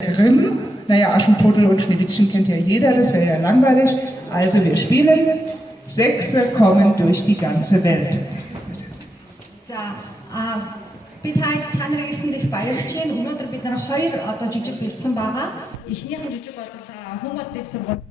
Grimm. Naja, Aschenputtel und Schneewittchen kennt ja jeder, das wäre ja langweilig. Also wir spielen Sechse kommen durch die ganze Welt. За бид та нарын ирсэнд их баярлж байна. Өнөөдөр бид нар хоёр жижиг бэлдсэн байгаа. Эхнийх нь жижиг бол Хүм аль дэв сургууль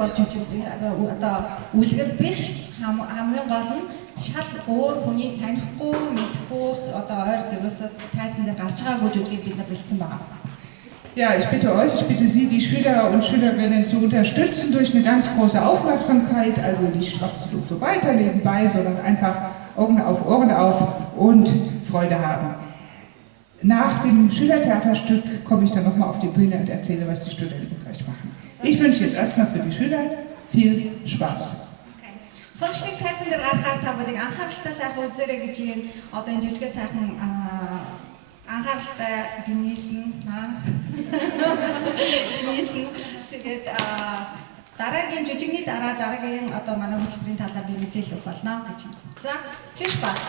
болж үлгэр биш хамгийн гол нь шал өөр хүний танихгүй мэдхгүй ойр дөрөөсөө тайзан дээр гарч байгаагүй зүйлийг бид нар бэлдсэн байгаа. Ja, ich bitte euch, ich bitte Sie, die Schüler und Schülerinnen zu unterstützen durch eine ganz große Aufmerksamkeit, also nicht strapsen und so weiter nebenbei, sondern einfach Augen auf und Freude haben. Nach dem Schülertheaterstück komme ich dann nochmal auf die Bühne und erzähle, was die Studenten gleich machen. Ich wünsche jetzt erstmal für die Schüler viel Spaß. Сончлог тайзан дээр гарахаар та бүдийг анхааралтай сайхан үзээрэй гэж энэ жижиг сайхан анхааралтай гинийсэн тэгээд дараагийн жижигний дараагийн манай хөтөлбөрийн талаар би мэдээлэл өгөх болно гэж. За, viel Spaß.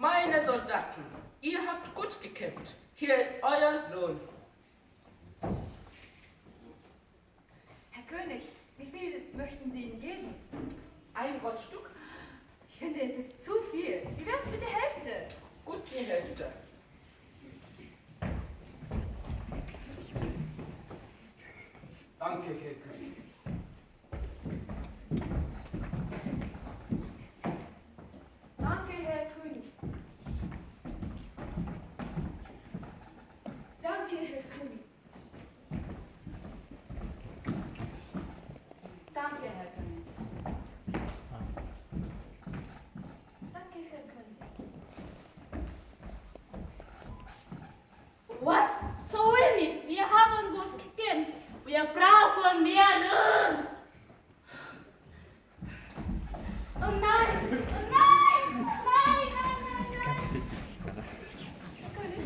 Meine Soldaten, ihr habt gut gekämpft. Hier ist euer Lohn. Herr König, wie viel möchten Sie ihnen geben? Ein Goldstück? Ich finde, es ist zu viel. Wie wär's mit der Hälfte? Gut, die Hälfte. Danke, Herr König. Danke, Herr König. Danke, Herr König. Danke, Herr König. Danke, Herr König. Was? So wenig? Wir haben gut gekämpft. Wir brauchen mehr Lohn. Oh nein! Oh nein! Nein, nein, nein, nein! Herr König,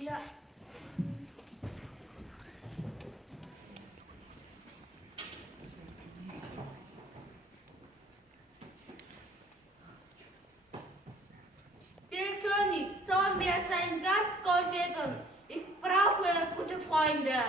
Wir... Der König soll mir sein ganz Gold geben. Ich brauche gute Freunde.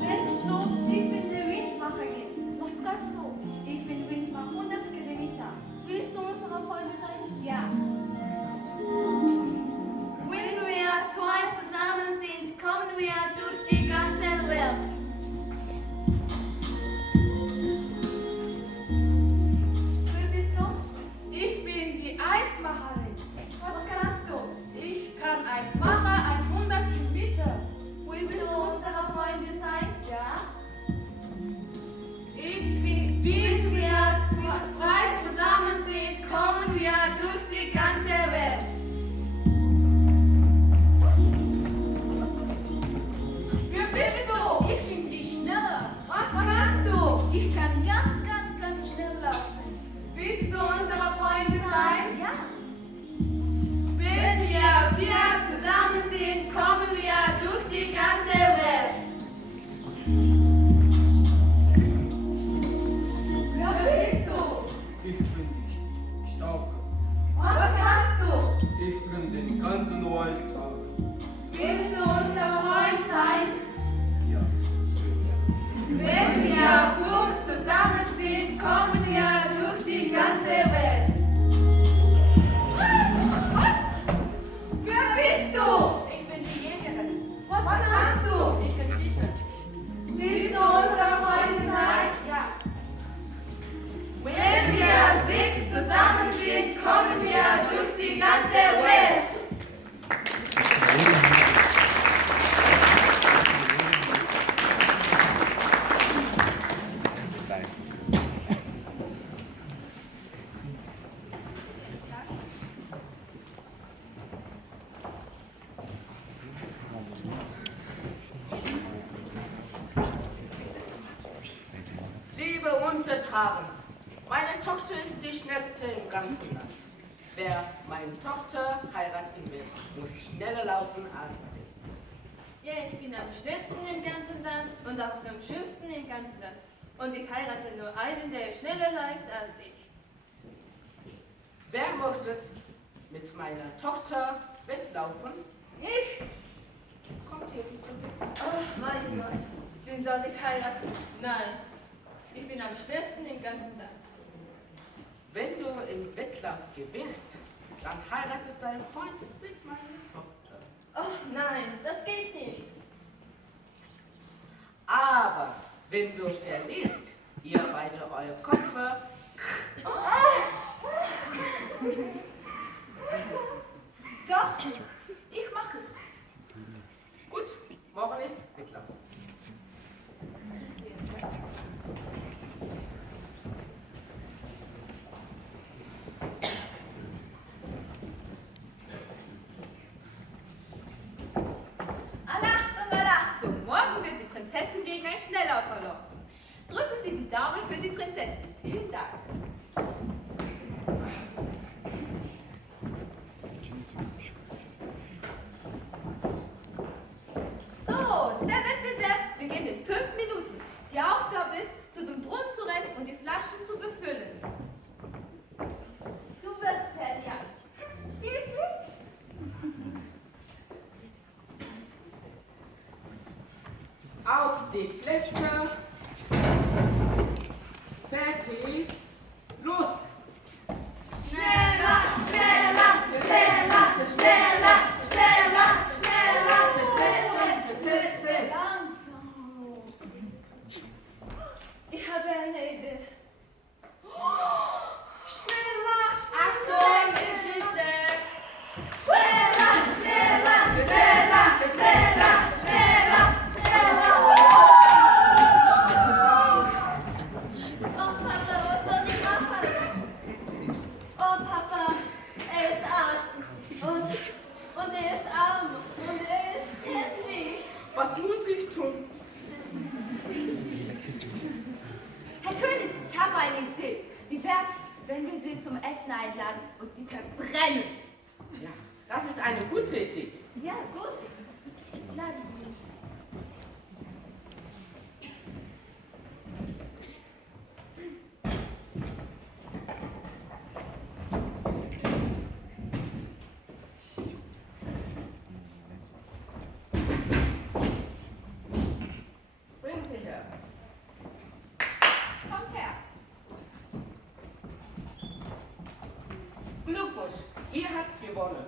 wer bist du? Ich bin die Windmacherin. Was kannst du? Ich bin Windmacher 100 Kilometer. Willst du unsere Freunde sein? Ja. den ganzen Alltag. Willst du unser Freund sein? Ja. Wenn wir 5 zusammen sind, kommen wir durch die ganze Welt. Was? Wer bist du? Ich bin die Jägerin. Was kannst du? Ich bin schießen. Willst du unser Freund sein? Ja. Wenn wir 6 zusammen sind, kommen wir durch die ganze Welt. Liebe Untertanen, meine Tochter ist die schnellste im ganzen Land. Wer meine Tochter heiraten will, muss schneller laufen als sie. Ja, ich bin am schnellsten im ganzen Land und auch am schönsten im ganzen Land. Und ich heirate nur einen, der schneller läuft als ich. Wer möchte mit meiner Tochter wettlaufen? Ich! Kommt hier bitte. Oh mein Gott, wen soll ich heiraten? Nein, ich bin am schnellsten im ganzen Land. Wenn du im Wettlauf gewinnst, dann heiratet dein Freund mit meiner Tochter. Oh nein, das geht nicht. Aber wenn du verlierst, ihr beide eure Köpfe. Doch, ich mache es. Gut, morgen ist Wettlauf. Allachtung, Allachtung! Morgen wird die Prinzessin gegen einen Schnellläufer laufen. Drücken Sie die Daumen für die Prinzessin. Vielen Dank. So, der Wettbewerb beginnt in 5 Minuten. Die Aufgabe ist, zu dem Brunnen zu rennen und die Flaschen zu befüllen. Du wirst verlieren. Viel Glück! Auf die Plätze. Fertig. Los! Schneller, schneller, schneller, schneller, schneller, schneller, Prinzessin! Ich habe eine Idee. schneller, Achtung, ich schieße! schneller, schneller, schneller, schneller, schneller, schneller. Oh Papa, was soll ich machen? Oh Papa, er ist alt und er ist arm und er ist hässlich. Was muss ich tun? Herr König, ich habe eine Idee. Wie wär's, wenn wir sie zum Essen einladen und sie verbrennen? Ja, das ist eine gute Idee. Ja, gut. Lassen Sie mich. Bringen Sie her. Kommt her. Glückwunsch, ihr habt gewonnen.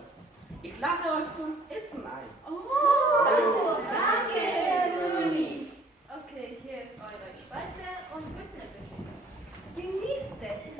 Ich lade euch zum Essen ein. Oh, danke, Herr König. Okay, hier ist eure Speise und guten Appetit. Genießt es.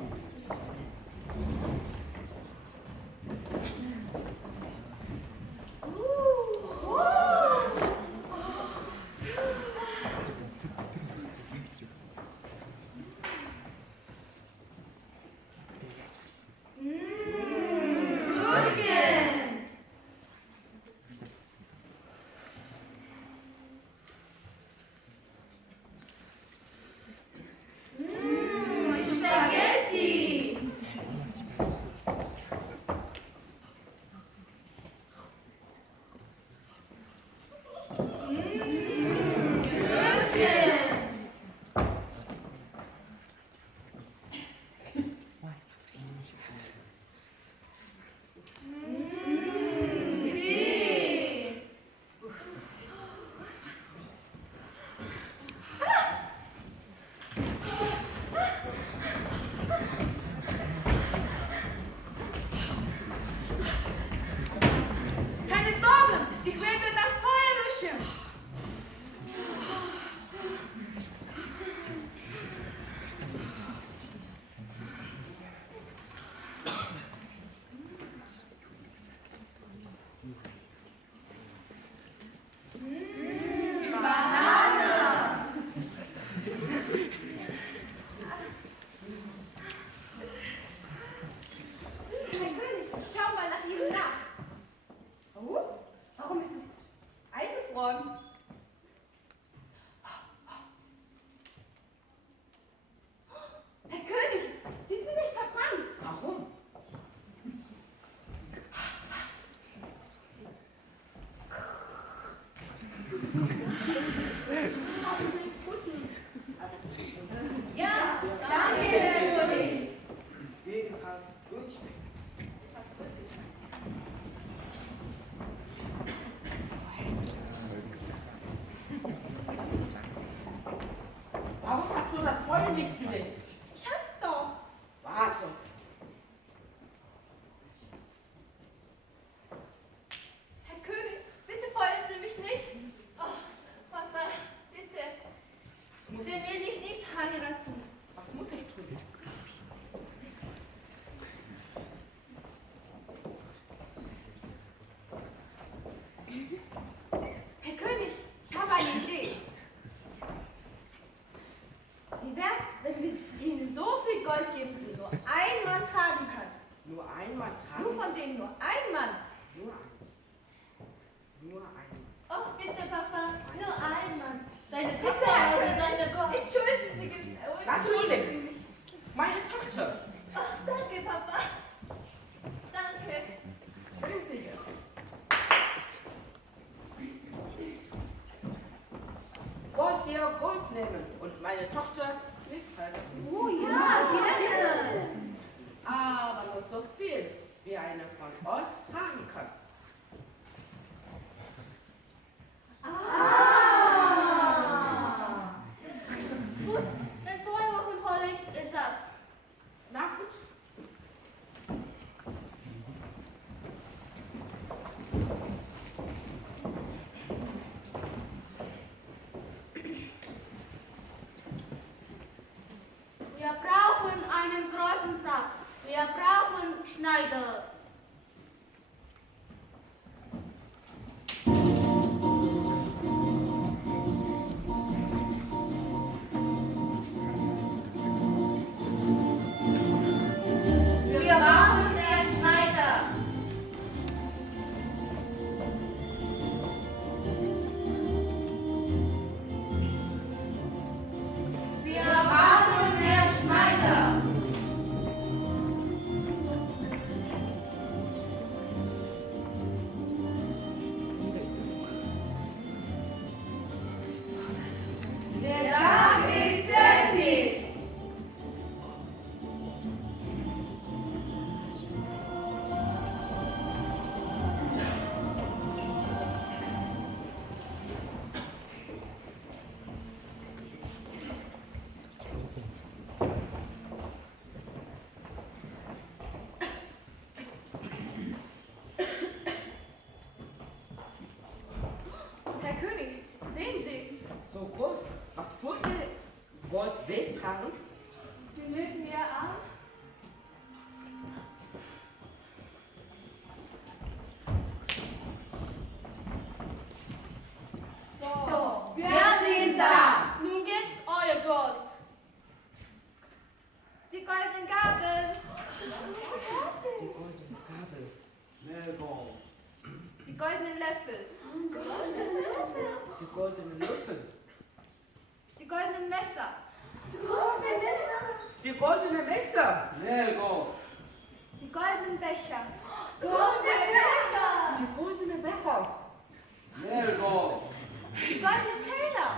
entschuldigen Sie. Natürlich. Meine Tochter. Ach, danke, Papa. Danke. Bringen Sie. Wollt ihr Gold nehmen und meine Tochter mitbringen? Oh ja, gerne. Aber nur so viel, wie einer von euch tragen kann. Gut, wenn 2 Wochen voll ist das. Na gut. Wir brauchen einen großen Sack. Wir brauchen Schneider. Wir brauchen mehr Schneider. Wir brauchen mehr Schneider. Der Tag ist fertig. Herr König, sehen Sie, So groß. Was wollt wehtragen? genügt mir Arm? So, wir sind da. Nun gebt euer Gold. Die goldenen Gabeln, Die goldene Gabel. Mehr Gold. die goldenen Löffel, Die goldenen Löffel. die goldenen Messer, Die goldene Messer. Mehr Gold. die goldenen Becher, Die goldene Becher. Mehr Gold. die goldenen Teller,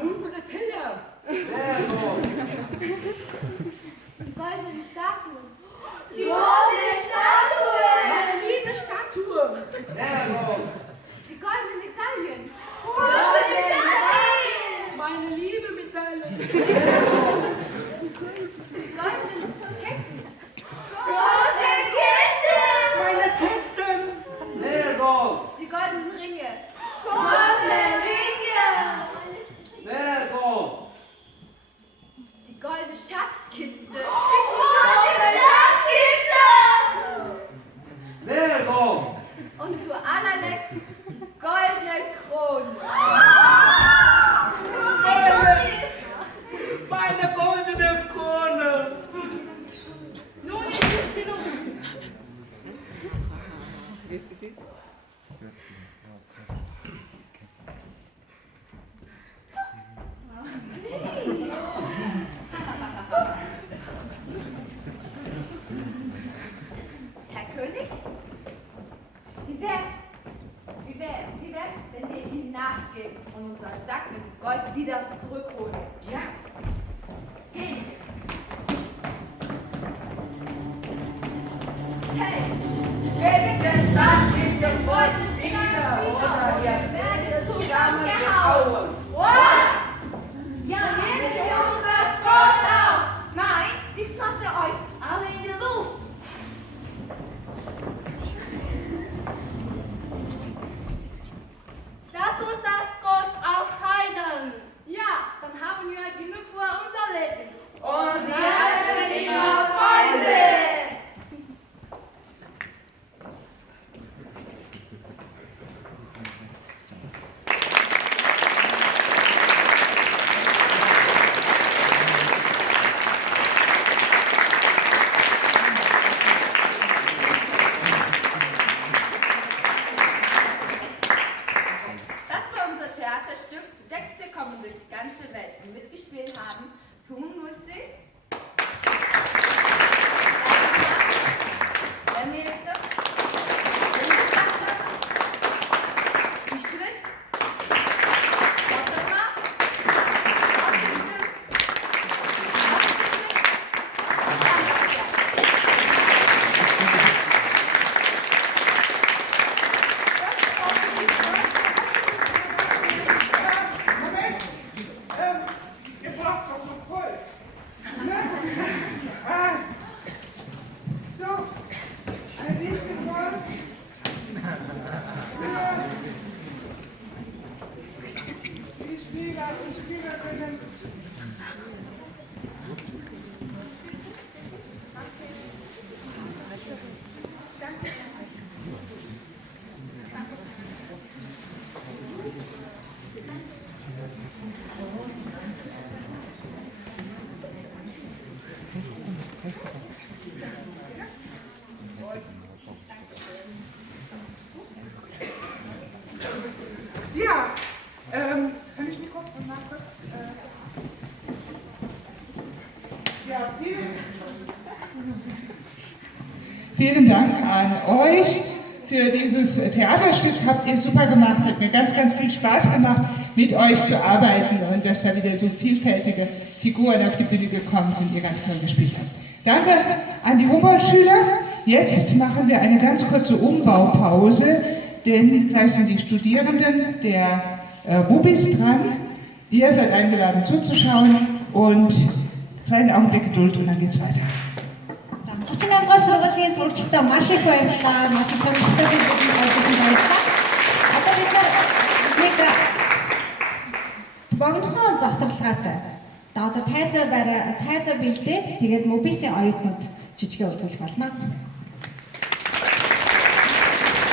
Unsere Teller. Mehr Gold. die goldenen Statuen, Meine liebe Statue. Mehr Gold. die goldenen Medaillen, Meine liebe Medaille. die goldenen Ketten, Meine Ketten. Mehr Gold. die goldenen Ringe, Mehr Gold. die goldene Schatzkiste, Mehr Gold. und zu allerletzt die goldene Krone. Meine goldene Krone. Nun ist es genug. Herr König, wie wär's, wenn wir ihm nachgeben und unseren Sack mit dem Gold wieder zurückholen? Ja. Gehen wir. Hey, Gebt den Sack mit dem Gold wieder, wieder oder ihr werdet zusammengehauen. Was? Ja, nehmen wir uns das Gold auf. Nein, ich fasse euch alle in die Luft. Lasst uns das Gold aufteilen. Ja, dann haben wir genug für unser Leben. Und Wir werden immer Freunde. Ja, kann ich Mikrofon mal kurz? Ja, vielen Dank an euch für dieses Theaterstück. Habt ihr super gemacht. Hat mir ganz, ganz viel Spaß gemacht, mit euch zu arbeiten und dass da wieder so vielfältige Figuren auf die Bühne gekommen sind, die ganz toll gespielt haben. Danke an die Humboldt-Schüler. Jetzt machen wir eine ganz kurze Umbaupause, denn gleich sind die Studierenden der Bubis dran. Ihr seid eingeladen zuzuschauen und kleinen Augenblick Geduld und dann geht's weiter. 38 дугаар сургуулийн сурагчдаа маш их баярлалаа. Маш их сонирхолтой зүйлийг олгосон баярлалаа. Одоо бид нэг богинохоо завсарлагаатай. Одоо тайзаа бэлдээд тэгээд мобисийн оюутнууд жижигээ үзүүлэх болно.